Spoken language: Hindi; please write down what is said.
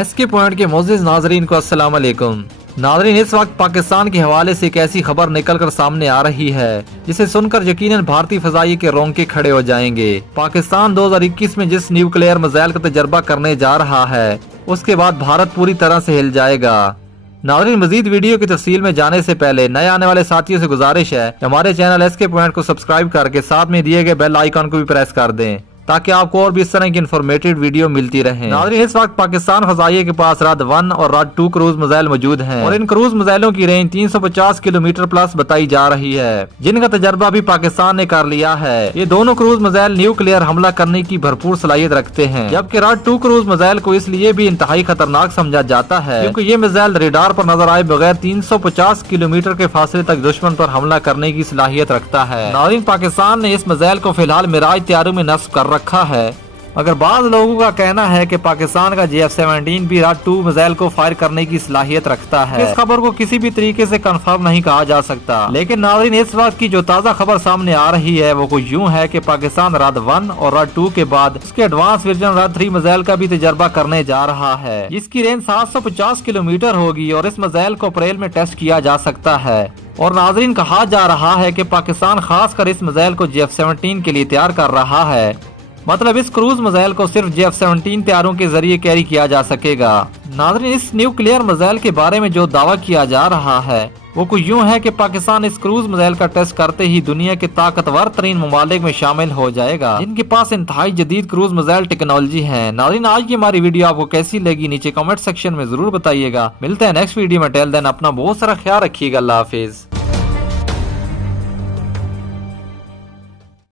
एसके पॉइंट के मोअज़्ज़िज़ नाज़रीन को अस्सलाम वालेकुम। नाज़रीन, इस वक्त पाकिस्तान के हवाले से एक ऐसी खबर निकलकर सामने आ रही है जिसे सुनकर यकीनन भारतीय फजाई के रोंगटे खड़े हो जाएंगे। पाकिस्तान 2021 में जिस न्यूक्लियर मिसाइल का तजर्बा करने जा रहा है उसके बाद भारत पूरी तरह से हिल जाएगा। नाज़रीन, मजीद वीडियो की तफसील में जाने से पहले नए आने वाले साथियों से गुजारिश है कि हमारे चैनल एसके पॉइंट को सब्सक्राइब करके साथ में दिए गए बेल आइकन को भी प्रेस कर दें ताकि आपको और भी इस तरह की इन्फॉर्मेटिव वीडियो मिलती रहे। नाज़रीन, इस वक्त पाकिस्तान फजाइये के पास राद 1 और राद 2 क्रूज मिसाइल मौजूद हैं और इन क्रूज मिसाइलों की रेंज 350 किलोमीटर प्लस बताई जा रही है, जिनका तजर्बा भी पाकिस्तान ने कर लिया है। ये दोनों क्रूज मिसाइल न्यूक्लियर हमला करने की भरपूर सलाहियत रखते हैं, जबकि राद 2 क्रूज मिसाइल को इसलिए भी इंतहाई खतरनाक समझा जाता है क्योंकि ये मिसाइल रेडार पर नजर आए बगैर 350 किलोमीटर के फासले तक दुश्मन पर हमला करने की सलाहियत रखता है। नाज़रीन, पाकिस्तान ने इस मिसाइल को फिलहाल मिराज तैयारों में नस्ब कर रखा है, मगर बाद लोगों का कहना है कि पाकिस्तान का JF-17 भी राद 2 मिसाइल को फायर करने की सलाहियत रखता है। इस खबर को किसी भी तरीके से कंफर्म नहीं कहा जा सकता, लेकिन नाज़रीन, इस वक्त की जो ताज़ा खबर सामने आ रही है वो कुछ यूं है कि पाकिस्तान राद 1 और राद 2 के बाद उसके एडवांस वर्जन राद 3 मिसाइल का भी तजर्बा करने जा रहा है। इसकी रेंज 750 किलोमीटर होगी और इस मिसाइल को अप्रैल में टेस्ट किया जा सकता है। और नाज़रीन, कहा जा रहा है कि पाकिस्तान खासकर इस मिसाइल को JF-17 के लिए तैयार कर रहा है, मतलब इस क्रूज मिसाइल को सिर्फ JF-17 तैयारों के जरिए कैरी किया जा सकेगा। नाज़रीन, इस न्यूक्लियर मिसाइल के बारे में जो दावा किया जा रहा है वो कुछ यूं है कि पाकिस्तान इस क्रूज मिसाइल का टेस्ट करते ही दुनिया के ताकतवर तरीन ममालिक में शामिल हो जाएगा, जिनके पास इंतहाई जदीद क्रूज मिसाइल टेक्नोलॉजी है। नाज़रीन, आज की हमारी वीडियो आपको कैसी लगी नीचे कमेंट सेक्शन में जरूर बताइएगा। मिलते हैं नेक्स्ट वीडियो में। टिल देन अपना बहुत सारा ख्याल रखिएगा। अल्लाह हाफिज।